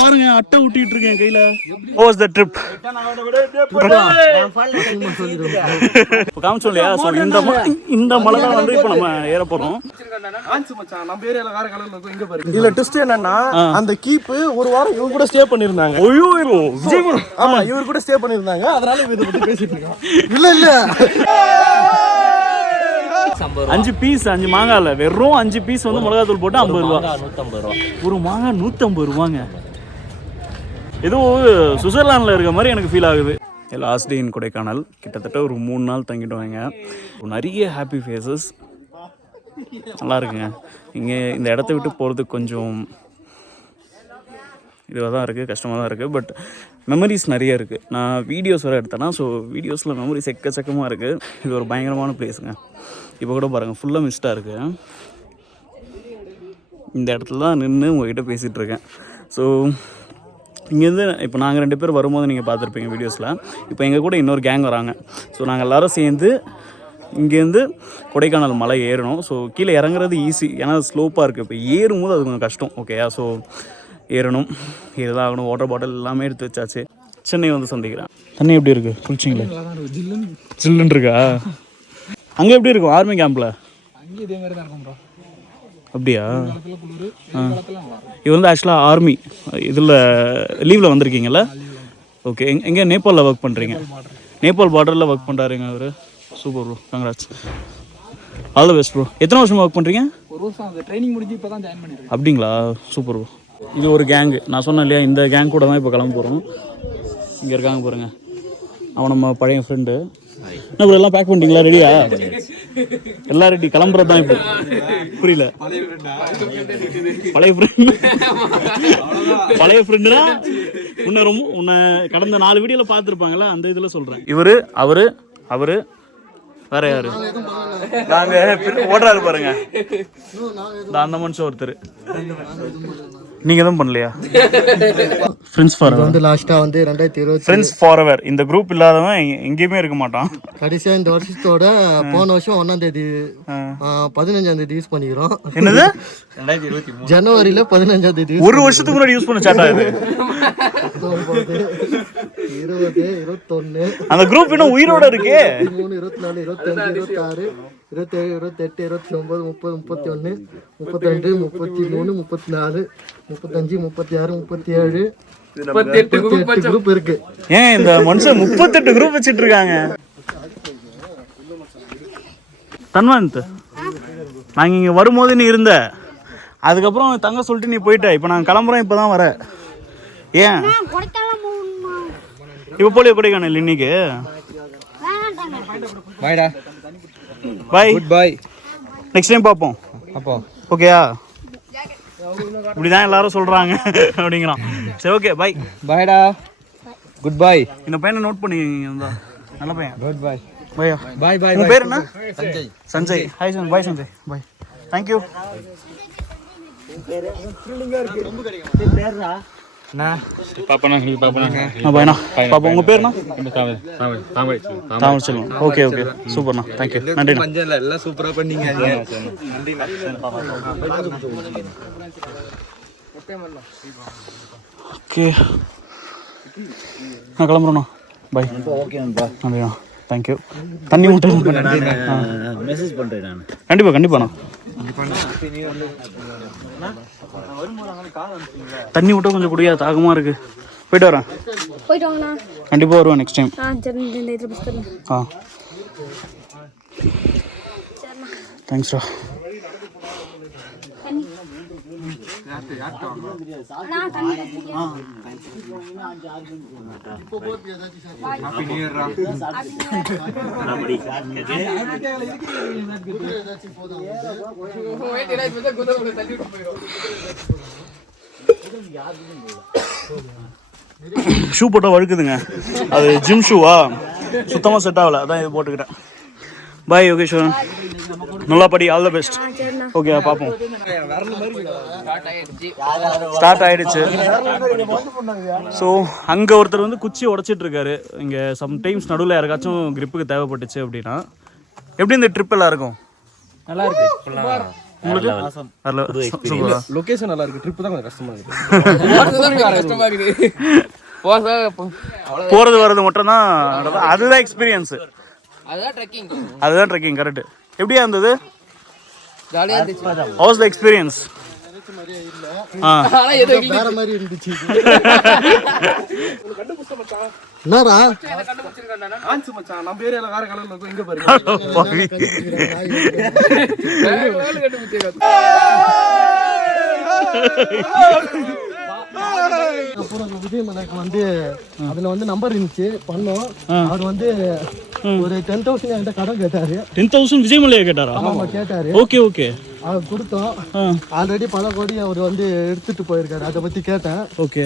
பாருங்க அட்டை ஊட்டிட்டு இருக்கேன் கையில. வாஸ் த ட்ரிப் காமிச்சோம் இல்லையா? ஸோ இந்த மலை தான் வந்து இப்போ நம்ம ஏற போறோம். இதுல ட்விஸ்ட் என்னன்னா அந்த கீப்பு ஒரு வாரம் இவங்க கூட ஸ்டே பண்ணிருந்தாங்க. ஆமா இவர் கூட ஸ்டே பண்ணிருந்தாங்க. அதனால இதை பத்தி பேசிட்டு இருக்கோம். இல்ல 5 பீஸ் 5 மாங்காயில் வெறும் 5 பீஸ் வந்து மிளகாத்தூள் போட்டு 50 ரூபா. 150 ரூபா. ஒரு மாங்காய் 150 ரூபாங்க. ஏதோ சுவிட்சர்லாண்டில் இருக்க மாதிரி எனக்கு ஃபீல் ஆகுது. லாஸ்ட் டே இன் கொடைக்கானல் கிட்டத்தட்ட ஒரு 3 நாள் தங்கிட்டு வாங்க. நிறைய ஹாப்பி ஃபேஸஸ். நல்லா இருக்குங்க. இங்கே இந்த இடத்த விட்டு போகிறதுக்கு கொஞ்சம் இதுவாக தான் இருக்குது, கஷ்டமாக தான் இருக்குது. பட் மெமரிஸ் நிறைய இருக்குது. நான் வீடியோஸ் வேறு எடுத்தேன்னா, ஸோ வீடியோஸில் மெமரிஸ் எக்கச்சக்கமாக இருக்குது. இது ஒரு பயங்கரமான பிளேஸுங்க. இப்போ கூட பாருங்கள் ஃபுல்லாக மிஸ்டாக இருக்குது. இந்த இடத்துல தான் நின்று உங்கள்கிட்ட பேசிகிட்ருக்கேன். ஸோ இங்கேருந்து இப்போ நாங்கள் 2 பேர் வரும்போது நீங்கள் பார்த்துருப்பீங்க வீடியோஸில். இப்போ எங்கள் கூட இன்னொரு கேங் வராங்க. ஸோ நாங்கள் எல்லோரும் சேர்ந்து இங்கேருந்து கொடைக்கானல் மலை ஏறணும். ஸோ கீழே இறங்குறது ஈஸி, ஏன்னா ஸ்லோப்பாக இருக்குது. இப்போ ஏறும்போது அது கொஞ்சம் கஷ்டம். ஓகேயா? ஸோ ஏறணும், ஏறுதான் ஆகணும். வாட்டர் பாட்டில் எல்லாமே எடுத்து வச்சாச்சு. சென்னை வந்து சந்திக்கிறேன். தண்ணி எப்படி இருக்குது? குளிச்சிங்களே? ஜில்லுன்னு இருக்கா? அங்கே எப்படி இருக்கும் ஆர்மி கேம்பில்? அங்கே இதே மாதிரி தான் இருக்கும் ப்ரோ. அப்படியா? இது வந்து ஆக்சுவலாக ஆர்மி இதில் லீவில் வந்திருக்கீங்களா? ஓகே. எங்கே நேபாளில் ஒர்க் பண்ணுறீங்க? நேபாள் பார்டரில் ஒர்க் பண்ணுறாருங்க அவர். Super bro, congrats. All the best bro. எத்தனை வருஷமாக ஒர்க் பண்ணுறீங்க? ஒரு வருஷம் அந்த ட்ரைனிங் முடிஞ்சு இப்போ தான் ஜாயின் பண்ணியிருக்கேன். அப்படிங்களா? Super bro. இது ஒரு கேங்கு. நான் சொன்னேன் இல்லையா, இந்த கேங் கூட தான் இப்போ கிளம்ப போகிறோம். இங்கே இருக்காங்க பாருங்கள், அவன் நம்ம பழைய ஃப்ரெண்டு. என்ன ப்ரோ எல்லாம் பேக் பண்ணிட்டீங்களா? ரெடியா? எல்லாம் ரெடி, கிளம்புறது தான் இப்போ. புரியல? பழைய ஃப்ரெண்டுனா உன்னை கடந்த 4 வீடியோவில் பார்த்துருப்பாங்களா, அந்த இதில் சொல்கிறேன். இவர் அவரு வேற யாரு? நாங்கள் ஓடுறாரு பாருங்க, அந்த மனுஷன் ஒருத்தர். நீங்க எதுவும் பண்ணலையா? ஃப்ரெண்ட்ஸ் ஃபாரெவர் வந்து லாஸ்டா வந்து 2020 ஃப்ரெண்ட்ஸ் ஃபாரெவர். இந்த குரூப் இல்லாதவன் எங்கேயுமே இருக்க மாட்டான். கடைசியா இந்த வருஷத்தோட போன வருஷம் 1ஆம் தேதி 15ஆம் தேதி யூஸ் பண்ணிக்கிறோம். என்னது? 2023 ஜனவரியில 15ஆம் தேதி. ஒரு வருஷத்துக்கு முன்னாடி யூஸ் பண்ண சாட் ஆகுது. 20 21 அந்த குரூப் இன்னும் உயிரோட இருக்கு. 23 24 25 26 27 28 29 30 31 32 33 34 35 36 37 38 குரூப் இருக்கு. ஏன் இந்த மனுஷன் 38 குரூப் வச்சிட்டு இருக்காங்க? தன்வந்த், நாங்கள் இங்கே வரும்போது நீ இருந்த, அதுக்கப்புறம் தங்க சொல்லிட்டு நீ போயிட்ட. இப்போ நான் கிளம்புறேன், இப்போ தான் வர. ஏன் இப்போ போலியோ கொடைக்கானல் இன்னைக்கு? பாய்டா. பாய். குட் பாய். நெக்ஸ்ட் டைம் பார்ப்போம். அப்போ ஓகேயா? இப்படிதான் எல்லாரும் சொல்றாங்க அப்படிங்கிறான். சரி, ஓகே, பாய். பாய்டா. குட் பாய். இந்த பையனை நோட் பண்ணிக்கிங்க, நல்ல பையன். குட் பாய். பாயா. பாய் பாய். உங்க பேர் என்ன? Sanjay. Sanjay. Hi Sanjay. Bye Sanjay. Bye. Thank you. பாப்பா உங்க பேருண்ணா? தாமல் செல்வம். ஓகே ஓகே, சூப்பர்ண்ணா, தேங்க்யூ, நன்றிண்ணா. எல்லாம் சூப்பரா பண்ணீங்க. ஓகே, நான் கிளம்புறேண்ணா. பாய். நன்றிண்ணா, தேங்க்யூ. தண்ணி மட்டும் மெசேஜ் பண்றேன் நான். கண்டிப்பாண்ணா. தண்ணி விட்டு கொஞ்சம் குடியா, தாகமாக இருக்கு. போயிட்டு வரேன். கண்டிப்பாக வருவேன் நெக்ஸ்ட் டைம். தேங்க்ஸ்டா. ஷூ போட்டால் வழுக்குதுங்க. அது ஜிம் ஷூவா, சுத்தமாக செட் ஆகலை, அதான் இது போட்டுக்கிட்டேன். பாய் யோகேஸ்வரன், நல்லா படி, ஆல் த பெஸ்ட். ஓகே, பார்ப்போம். ஸ்டார்ட் ஆகிடுச்சு. ஸோ அங்கே ஒருத்தர் வந்து குச்சி உடச்சிட்டு இருக்காரு. இங்கே சம்டைம்ஸ் நடுவில் யாருக்காச்சும் கிரிப்புக்கு தேவைப்பட்டுச்சு அப்படின்னா. எப்படி இந்த ட்ரிப் எல்லாம் இருக்கும்? நல்லா இருக்கு. உங்களுக்கு வரல சூப்பரா லொகேஷன் நல்லா இருக்கு, ட்ரிப் தான் கொஞ்சம் கஷ்டமா இருக்கு. போறது வர்றது மட்டும் தான், அதுதான் எக்ஸ்பீரியன்ஸ், அதுதான் ட்ரெக்கிங். கரெக்ட். எப்படியா இருந்தது? How was the experience? வேற மாதிரி இருந்துச்சு. என்னடா நம்ம ஏரியால வேற கலர்ல இருக்கும், இங்க பாருங்க. அப்புறம் விஜய் மலைக்கு வந்து அதுல வந்து நம்பர் இருந்துச்சு பண்ணோம். அவர் வந்து ஒரு 10,000 என்கிட்ட கடன் கேட்டாரு. 10,000 விஜய் மலையா கேட்டாரா? ஆமா கேட்டாரு. Okay okay. அவர் கொடுத்தோம். ஆல்ரெடி பல கோடி அவர் வந்து எடுத்துட்டு போயிருக்காரு. அதை பத்தி கேட்டேன். ஓகே.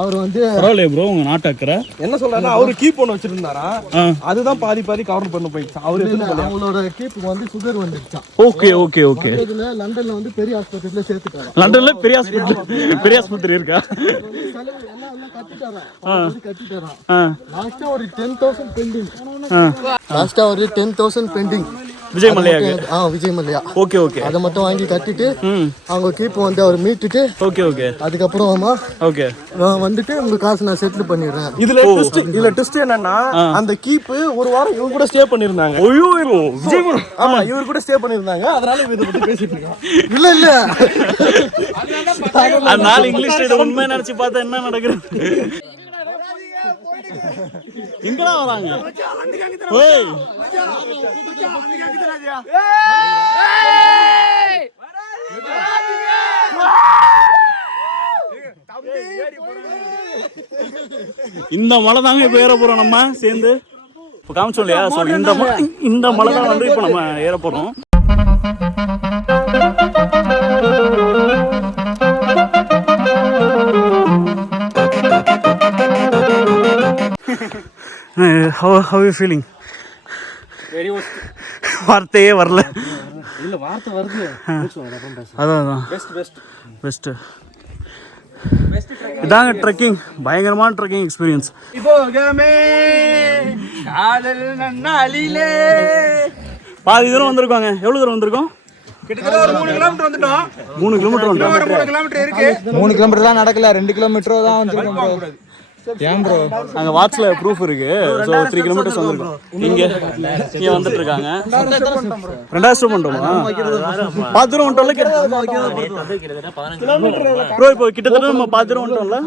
அவர் வந்து பரவாயில்லையே ப்ரோ, உங்க நாட்டாக்குற என்ன சொல்றாருன்னா, அவரு கீப் ஒன்று வச்சிருந்தாரா, அதுதான் பாதி கவர் பண்ண போயிடுச்சு. அவரு அவங்களோட கீப்புக்கு வந்து சுகர் வந்துருச்சான். Okay okay okay. இதுல லண்டன்ல வந்து பெரிய ஆஸ்பத்திரியில சேர்த்துட்டாங்க. லண்டன்ல பெரிய ஆஸ்பத்திரி இருக்கா? கட்டிட்டாராம். லாஸ்டா ஒரு 10,000 பெண்டிங். விஜய் மல்லையாக்கு? விஜய் மல்லையா. Okay okay. அதை மட்டும் வாங்கி கட்டிட்டு அவங்க கீப் வந்து அவர் மீட்டுட்டு ஓகே ஓகே. அதுக்கப்புறமா ஓகே வந்துட்டு உங்க காசு நான் செட்டில் பண்ணிடுறேன். இதுல ட்விஸ்ட் என்னன்னா, அந்த கீப் ஒரு வாரம் இவங்க கூட ஸ்டே பண்ணிருந்தாங்க. ஐயோ விஜய் ஆமா, இவர் கூட ஸ்டே பண்ணிருந்தாங்க. அதனால இதை பத்தி பேசிட்டு இருக்கோம். இல்ல அதனால இங்கிலீஷ்ல இதை உண்மையை நினைச்சு பார்த்தா என்ன நடக்குது? எங்கடா வராங்க? ஓய் இந்த மலை தாங்க இப்ப ஏற போறோம் நம்ம சேர்ந்து. இப்ப காமிச்சோம் இல்லையா? இந்த மலை தான் வந்து இப்ப நம்ம ஏற போறோம். How are you feeling? Very worst. வார்த்தையே வரல. இல்ல வார்த்தை வருது. அதான் பெஸ்ட். இதாங்க ட்ரெக்கிங், பயங்கரமான ட்ரெக்கிங் எக்ஸ்பீரியன்ஸ். பாதி தூரம் வந்திருக்கோங்க. எவ்வளவு தூரம் வந்திருக்கோம்? கிட்டத்தட்ட ஒரு 3 கிலோமீட்டர் வந்துட்டோம். 3 கிலோமீட்டர் வந்துட்டோம். 3 கிலோமீட்டர் இருக்கு. 3 கிலோமீட்டர் தான் நடக்கல, 2 கிலோமீட்டர் தான் வந்திருக்கோம் ப்ரோ. ஏன் ப்ரோ? அங்க வாட்ச்ல ப்ரூஃப் இருக்கு. சோ 3 கிலோமீட்டர்ஸ் வந்திருக்கோம். இங்க வந்துட்டு இருக்காங்க. 2 ஸ்டாப் பண்றோமா? பாத்துறோம் வந்துட்டோம்ல. ப்ரோ இப்போ கிட்டத்தட்ட நம்ம பாத்துறோம் வந்துட்டோம்ல.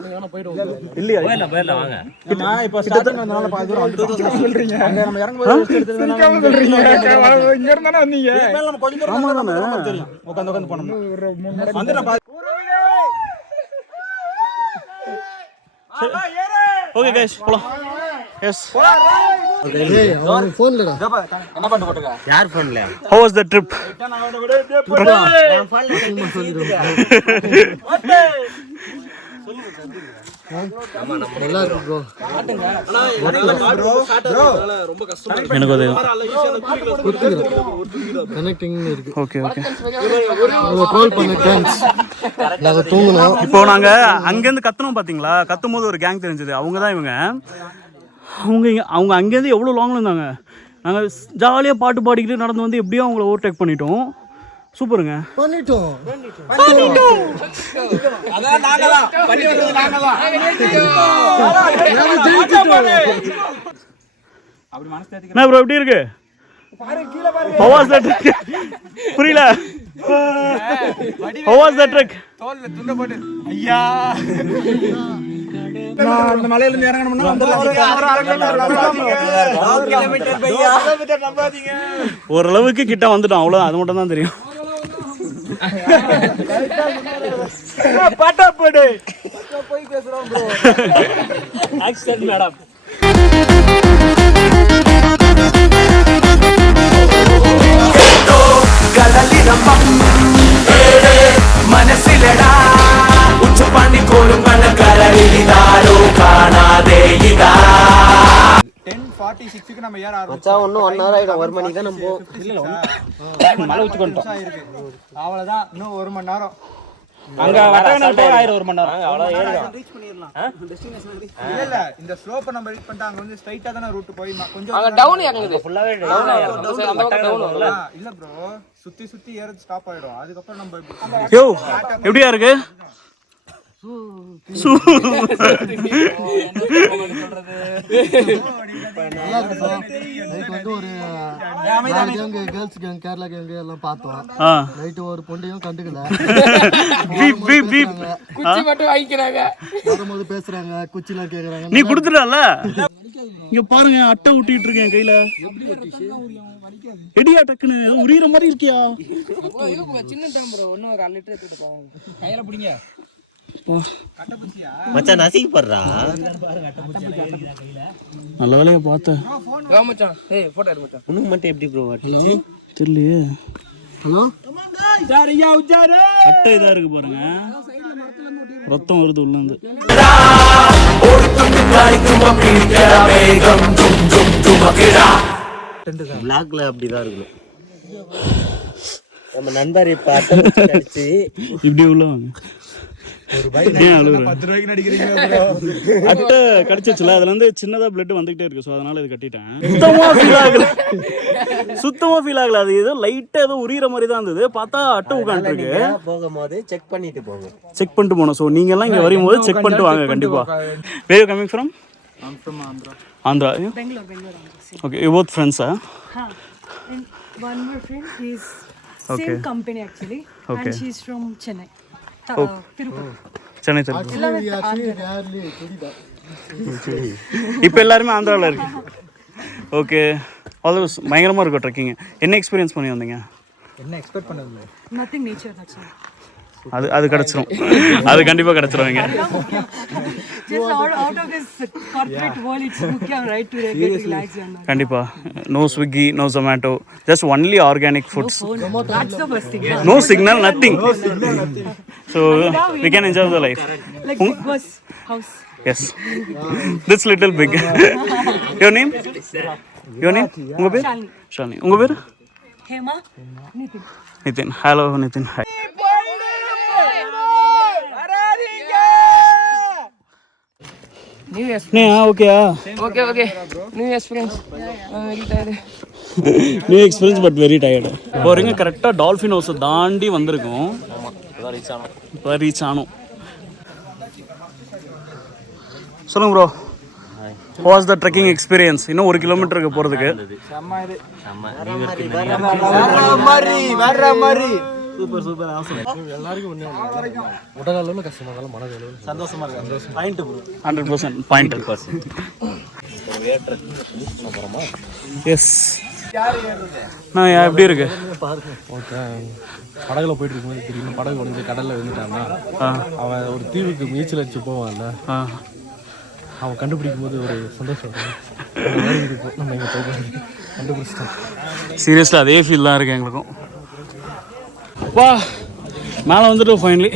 இல்லையா? போயிடலாம் வாங்க. நான் இப்ப ஸ்டார்டிங் வந்தனால பாத்துறோம் வந்துட்டோம் சொல்றீங்க. அங்க நம்ம இறங்கும்போது எடுத்துறதுனால சொல்றீங்க. இங்க இருந்தானே வந்தீங்க. மேல நம்ம கொஞ்சம் தூரம் தெரியும். உட்கார்ந்து போனோம். வந்து நான் ஓகே गाइस போலாம். எஸ் ஏய் அவன் போன்லடா. என்ன பண்ண போட்டுங்க? யார் போன்ல? How was the trip? நான் போன்ல நல்லா இருக்கு ப்ரோ. ரொம்ப கஷ்டம். எனக்கு அது கனெக்டிங் இருக்கு. Okay okay. கால் பண்ண தேங்க்ஸ். நாங்க தூங்குனோம். இப்போ நாங்க அங்கேருந்து கத்துனோம் பாத்தீங்களா? கத்தும் போது ஒரு கேங் தெரிஞ்சது. அவங்க தான் இவங்க. அவங்க அங்கேருந்து எவ்வளோ லாங்கில் இருந்தாங்க. நாங்கள் ஜாலியாக பாட்டு பாடிக்கிட்டு நடந்து வந்து எப்படியோ அவங்கள ஓவர்டேக் பண்ணிட்டோம். சூப்பருங்க. பண்ணிட்டோம். அதான் நாங்கலாம் பண்ணிட்டோம். நாங்கலாம் அப்படி மனசு தேத்திக்க. என்ன ப்ரோ எப்படி இருக்கு? பாருங்க கீழ பாருங்க. How was that trek? புரியல. How was that trek? தோல்ல துண்ட போடு. ஐயா நான் அந்த மலையில இருந்து இறங்கணும்னா வந்துடலாம். கிலோமீட்டர் பையா. கிலோமீட்டர் நம்பாதீங்க. ஓரளவுக்கு கிட்ட வந்துட்டோம். அவ்வளோ அது மட்டும் தான் தெரியும். பாட்டா போடு. போய் பேசுறோம் ப்ரோ. Action madam. മനസ്സിലടാ ഉച്ചപ്പാണ്ടി കോലും കണ്ണക്കരയിലാരോ കാണാതെ ഇതാ 10:46க்கு நம்ம ஏற ஆரம்பிச்சோம். மச்சான் இன்னும் 1 hour ஆயிடும். 1 மணிக்கு தான் நம்ம இல்ல மலை உச்சி கொண்டோம். அவ்வளவுதான், இன்னும் 1 மணி நேரம். அங்க வட்டவனல் போக 1 மணி நேரம் அவ்வளவு ஏறிடும் இல்ல இந்த ஸ்லோப்பை நம்ம ரீச் பண்ணிட்டு அங்க வந்து ஸ்ட்ரைட்டா தான ரூட் போய் கொஞ்சம் அங்க டவுன் ஏறுங்க ஃபுல்லாவே டவுன் இல்ல ப்ரோ சுத்தி ஏறது ஸ்டாப் ஆயிடும் அதுக்கப்புறம் நம்ம யோ எப்படியா இருக்கு நல்லா இருக்கு bro. நைட் வந்து ஒரு கேர்ள்ஸ் கேங் கேரளா கேங் எல்லாம் பார்த்தோம். நைட்டு ஒரு பொண்ணையும் கண்டுக்கல. குச்சி மட்டும் வாங்கிக்கிறாங்க. வரும்போது பேசுறாங்க, குச்சிலாம் கேக்குறாங்க. நீ கொடுத்துடல இங்க பாருங்க, அட்டை ஊட்டிட்டு இருக்கேன் கையில. எடியா டக்குன்னு உரியிற மாதிரி இருக்கியா? சின்ன டம் ப்ரோ, இன்னும் ஒரு 1 லிட்டர் எடுத்துட்டு போங்க. கையில பிடிங்க. மச்சான் நசிக்கப்படுறா. நல்ல வேலையை பார்த்தேன். மச்சான் ஏய் போட்டோ எடு மச்சான். உனக்கு மட்டும் எப்படி ப்ரோ வாட்டுச்சு தெரியலையே. ஹலோ அட்டை இதா இருக்கு பாருங்க, ரத்தம் வருது உள்ள இருந்து. பிளாக்ல அப்படிதான் இருக்கணும். நம்ம நண்பர் இப்ப அட்டை அடிச்சு இப்படி உள்ள வாங்க. அட்டை கடிச்சிச்சுல, அதுல இருந்து சின்னதா பிளட் வந்துகிட்டே இருக்கு. ஸோ அதனால இது கட்டிட்டேன். சுத்தமா ஃபீல் ஆகல. அது ஏதோ லைட்டா ஏதோ உரியிற மாதிரி தான் இருந்தது. பார்த்தா அட்டை உட்காந்து இருக்கு. போகும்போது செக் பண்ணிட்டு போங்க. செக் பண்ணிட்டு போனோம். ஸோ நீங்க எல்லாம் இங்க வரும்போது செக் பண்ணிட்டு வாங்க கண்டிப்பா. Where you coming from? I'm from Andhra. Andhra. Bangalore. Okay, you both friends, huh? And one more friend, he's Okay. same company actually. Okay. And she's from Chennai. Tirupati. Chennai Tirupati. rarely குடிதான். இப்போ எல்லாருமே ஆந்திராவில் இருக்கு. Okay, அது பயங்கரமாக இருக்கும் trekking. என்ன experience பண்ணி வந்தீங்க? என்ன எக்ஸ்பெக்ட் பண்ணது? Nothing nature, that's all. அது கிடச்சிரும். அது கண்டிப்பாக கிடச்சிருவாங்க. Just out of this corporate world, it's okay, right, to get relaxed and all. கண்டிப்பாக no Swiggy, no Zomato, just only organic foods. That's the first thing. No signal, nothing. So we can enjoy the life. Like Big Boss house. Yes. This little big. Your name? Your name? உங்கள் பேர்? Shalini. Shalini. உங்கள் பேர்? Hema. Nitin. Nitin. Hello Nitin. Hi. New Year's. ஓகேயா? Okay. New Year's friends. Very tired. New experience but very tired. இப்போ வரைக்கும் கரெக்டாக dolphin ஹவுஸை தாண்டி வந்திருக்கோம். இப்போ ரீச் ஆனோம். சொல்லுங்க bro, was the trekking experience? இன்னும் 1 கிலோமீட்டருக்கு போகிறதுக்கு. சூப்பர் எல்லாருக்கும் உடல் அளவில் கஷ்டமா இருந்தாலும் மனது அளவில் சந்தோஷமா இருக்கு. Point 100% point. எஸ். நான் எப்படி இருக்கு? ஓகே, படகுல போயிட்டு இருக்கும்போது திடீர்னு படகு உடஞ்சி கடல்ல விழுந்துட்டான்னா அவன் ஒரு தீவுக்கு நீச்சல் அடிச்சு போவான்ல, அவன் கண்டுபிடிக்கும் போது ஒரு சந்தோஷம் நம்ம இங்கே போய் கண்டுபிடிச்சிட்டோம். சீரியஸ்லி அதே ஃபீல் தான் இருக்குது எங்களுக்கும். வா மேலே வந்துட்டு ஃபைனலி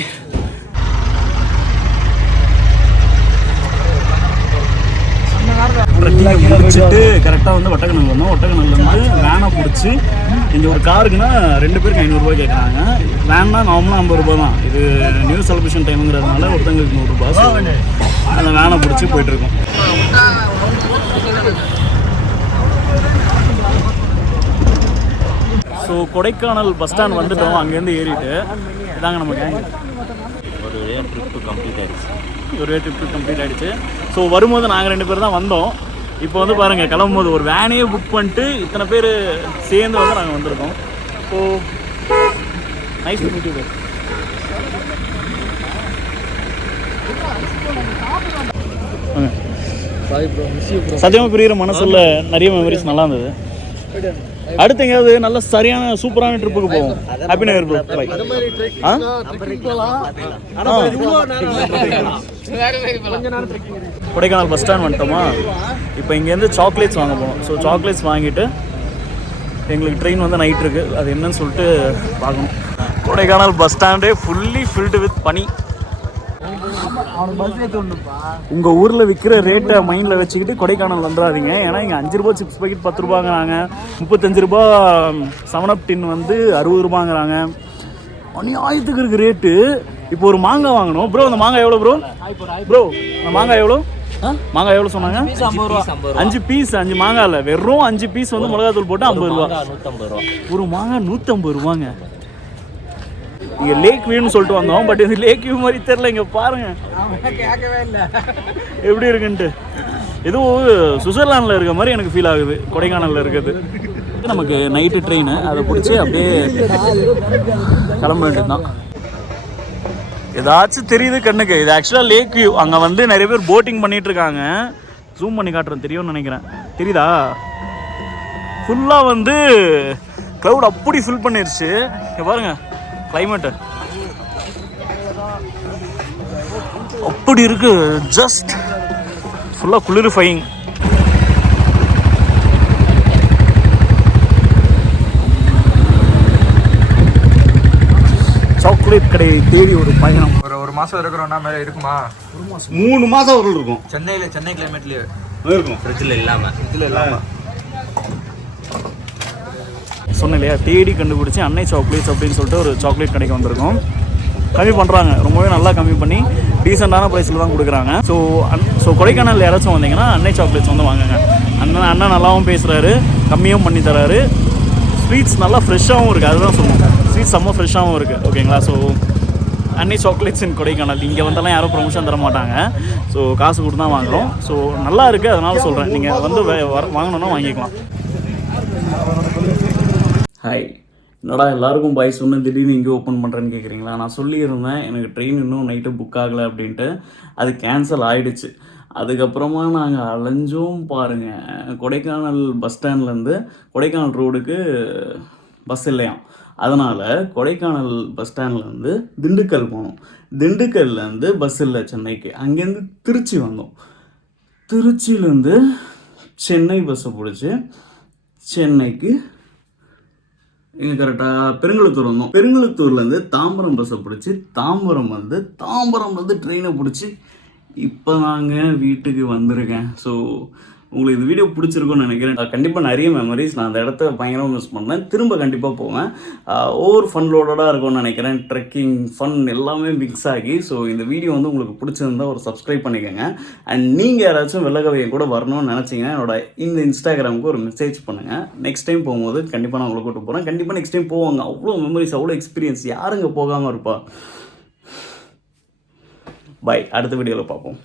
ட்ரெக்கிங் முடிச்சுட்டு கரெக்டாக வந்து ஒட்டக்கநல் வந்தோம். ஒட்டக்கநல்லேருந்து வேனை பிடிச்சி இங்கே ஒரு காருக்குன்னா 2 பேருக்கு 500 ரூபாய் கேட்குறாங்க. வேன்னா நார்மலாக 50 ரூபா தான். இது நியூ செலிப்ரேஷன் டைமுங்கிறதுனால ஒருத்தங்களுக்கு 100 ரூபா. ஸோ அந்த வேனை பிடிச்சி போயிட்டுருக்கோம். ஸோ கொடைக்கானல் பஸ் ஸ்டாண்ட் வந்துட்டோம். அங்கேருந்து ஏறிட்டு இதாங்க நம்ம கேங். ஒரு ட்ரிப்பு கம்ப்ளீட் ஆகிடுச்சு. ஸோ வரும்போது நாங்கள் 2 பேர் தான் வந்தோம். இப்போ வந்து பாருங்கள், கிளம்பும்போது ஒரு வேனையே புக் பண்ணிட்டு இத்தனை பேர் சேர்ந்து வந்து நாங்கள் வந்திருக்கோம். So nice to meet you. சத்தியமாக புரியுற மனசுல நிறைய மெமரிஸ் நல்லா இருந்தது. அடுத்து எங்கேயாவது நல்ல சரியான சூப்பரான ட்ரிப்புக்கு போவோம். Happy new year bro. Bye. Kodaikanal bus stand வந்துட்டோமா? இப்போ இங்கேருந்து சாக்லேட்ஸ் வாங்க போகணும். ஸோ சாக்லேட்ஸ் வாங்கிட்டு எங்களுக்கு ட்ரெயின் வந்து நைட் இருக்குது, அது என்னன்னு சொல்லிட்டு பார்க்கணும். கொடைக்கானல் பஸ் ஸ்டாண்டே ஃபுல்லி ஃபில்டு வித் பனி. உங்கள் ஊரில் விற்கிற ரேட்டை மைண்டில் வச்சுக்கிட்டு கொடைக்கானல் வந்துடாதீங்க. ஏன்னா இங்கே 5 ரூபா சிப்ஸ் பாக்கெட் 10 ரூபாங்கிறாங்க. 35 ரூபா 7up டின் வந்து 60 ரூபாங்கிறாங்க. அநியாயத்துக்கு இருக்குது ரேட்டு. இப்போ ஒரு மாங்காய் வாங்கணும் ப்ரோ. அந்த மாங்காய் எவ்வளோ ப்ரோ? அந்த மாங்காய் எவ்வளோ? மாங்காய் எவ்வளோ சொன்னாங்க? 5 பீஸ். 5 மாங்காய் இல்லை, வெறும் 5 பீஸ் வந்து மிளகாத்தூள் போட்டு 50 ரூபா. 150 ரூபா. ஒரு மாங்காய் 150 ரூபாங்க. இங்கே லேக் வியூன்னு சொல்லிட்டு வந்தோம், பட் இது லேக் வியூ மாதிரி தெரில. இங்கே பாருங்க எப்படி இருக்குன்ட்டு. எதுவும் சுவிட்சர்லாண்டில் இருக்க மாதிரி எனக்கு ஃபீல் ஆகுது கொடைக்கானலில் இருக்குது. நமக்கு நைட்டு ட்ரெயின், அதை பிடிச்சி அப்படியே கிளம்ப வேண்டியது தான். ஏதாச்சும் தெரியுது கண்ணுக்கு. இது ஆக்சுவலாக லேக் வியூ. அங்கே வந்து நிறைய பேர் போட்டிங் பண்ணிட்டு இருக்காங்க. ஜூம் பண்ணி காட்டுறேன், தெரியும்னு நினைக்கிறேன். தெரியுதா? ஃபுல்லாக வந்து க்ளவுட் அப்படி ஃபில் பண்ணிருச்சு. இங்கே பாருங்க கிளைமேட்டு அப்படி இருக்கு. ஜஸ்ட் ஃபுல்லாக குளிர்ஃபையிங். சாக்லேட் கடையை தேடி ஒரு பயணம். ஒரு மாசம் இருக்கிறோம்னா மேலே இருக்குமா? 3 மாதம் வரல் இருக்கும். சென்னை கிளைமேட்லயே இருக்கும். ஃப்ரிட்ஜில் இல்லாமல் சொன்னேன் இல்லையா, தேடி கண்டுபிடிச்சி அன்னை சாக்லேட்ஸ் அப்படின்னு சொல்லிட்டு ஒரு சாக்லேட் கடைக்கு வந்திருக்கோம். கம்மி பண்ணுறாங்க, ரொம்பவே நல்லா கம்மி பண்ணி டீசெண்டான ப்ரைஸில் தான் கொடுக்குறாங்க. ஸோ கொடைக்கானல் யாராச்சும் வந்தீங்கன்னா அன்னை சாக்லேட்ஸ் வந்து வாங்குங்க. அண்ணன் நல்லாவும் பேசுகிறாரு, கம்மியும் பண்ணி தராரு. ஸ்வீட்ஸ் நல்லா ஃப்ரெஷ்ஷாகவும் இருக்குது, அதுதான் சொல்லுவோம். ஸ்வீட்ஸ் செம்ம ஃப்ரெஷ்ஷாகவும் இருக்குது. ஓகேங்களா? ஸோ அன்னை சாக்லேட்ஸ் இன் கொடைக்கானல். இங்கே வந்தாலும் யாரும் ப்ரொமோஷன் தர மாட்டாங்க. ஸோ காசு கொடுத்து தான் வாங்குகிறோம். ஸோ நல்லா இருக்குது, அதனால சொல்கிறேன். நீங்கள் வந்து வாங்கணுன்னா வாங்கிக்கலாம். ஹாய், என்னடா எல்லாருக்கும் பாய் சொன்ன திடீர்னு இங்கே ஓப்பன் பண்ணுறேன்னு கேட்குறீங்களா? நான் சொல்லியிருந்தேன் எனக்கு ட்ரெயின் இன்னும் நைட்டு புக் ஆகலை அப்படின்ட்டு. அது கேன்சல் ஆகிடுச்சு. அதுக்கப்புறமா நாங்கள் அலைஞ்சும் பாருங்கள். கொடைக்கானல் பஸ் ஸ்டாண்ட்லேருந்து கொடைக்கானல் ரோடுக்கு பஸ் இல்லையாம். அதனால் கொடைக்கானல் பஸ் ஸ்டாண்ட்லேருந்து திண்டுக்கல் போனோம். திண்டுக்கல்லேருந்து பஸ் இல்லை சென்னைக்கு. அங்கேருந்து திருச்சி வந்தோம். திருச்சியிலேருந்து சென்னை பஸ்ஸை பிடிச்சி சென்னைக்கு இங்கே கரெக்டாக பெருங்குளத்தூர் வந்தோம். பெருங்குளத்தூர்லேருந்து தாம்பரம் பஸ்ஸை பிடிச்சி தாம்பரம்லேருந்து ட்ரெயினை பிடிச்சி இப்போ நாங்கள் வீட்டுக்கு வந்திருக்கேன். ஸோ உங்களுக்கு இந்த வீடியோ பிடிச்சிருக்குன்னு நினைக்கிறேன். கண்டிப்பாக நிறைய மெமரிஸ். நான் அந்த இடத்த பயங்கரமாக மிஸ் பண்ணேன். திரும்ப கண்டிப்பாக போவேன். ஓவர் ஃபன் லோடடாக இருக்கும்னு நினைக்கிறேன். ட்ரெக்கிங் ஃபன் எல்லாமே மிக்ஸ் ஆகி. ஸோ இந்த வீடியோ வந்து உங்களுக்கு பிடிச்சிருந்தா ஒரு சப்ஸ்கிரைப் பண்ணிக்கோங்க. அண்ட் நீங்கள் யாராச்சும் வெள்ளக்கவையை கூட வரணும்னு நினச்சிங்கன்னா என்னோட இந்த இன்ஸ்டாகிராமுக்கு ஒரு மெசேஜ் பண்ணுங்கள். நெக்ஸ்ட் டைம் போகும்போது கண்டிப்பாக நான் உங்களை கூப்பிட்டு போகிறேன். கண்டிப்பாக நெக்ஸ்ட் டைம் போவாங்க. அவ்வளோ மெமரிஸ், அவ்வளோ எக்ஸ்பீரியன்ஸ். யாருங்க போகாமல் இருப்பா? பாய், அடுத்த வீடியோவில் பார்ப்போம்.